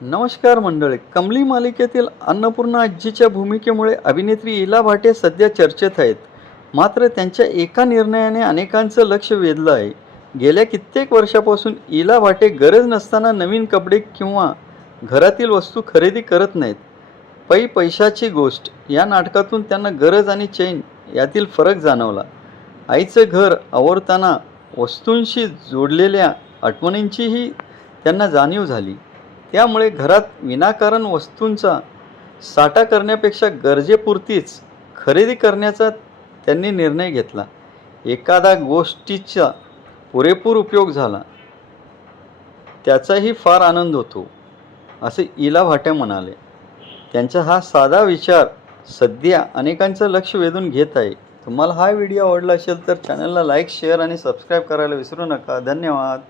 नमस्कार मंडळी. कमली मालिकेतील अन्नपूर्णा आजीच्या भूमिकेमुळे अभिनेत्री इला भाटे सध्या चर्चेत आहेत. मात्र त्यांच्या एका निर्णयाने अनेकांचं लक्ष वेधलं आहे. गेल्या कित्येक वर्षापासून इला भाटे गरज नसताना नवीन कपडे किंवा घरातील वस्तू खरेदी करत नाहीत. पैशाची गोष्ट या नाटकातून त्यांना गरज आणि चैन यातील फरक जाणवला. आईचं घर आवरताना वस्तूंशी जोडलेल्या आठवणींचीही त्यांना जाणीव झाली. त्यामुळे घरात विनाकारण वस्तूंचा साठा करण्यापेक्षा गरजेपुरतीच खरेदी करण्याचा त्यांनी निर्णय घेतला. एखादा गोष्टीचा पुरेपूर उपयोग झाला त्याचाही फार आनंद होतो, असे इला भाटे म्हणाले. त्यांचा हा साधा विचार सध्या अनेकांचं लक्ष वेधून घेत आहे. तुम्हाला हा व्हिडिओ आवडला असेल तर चॅनलला लाईक, शेअर आणि सबस्क्राईब करायला विसरू नका. धन्यवाद.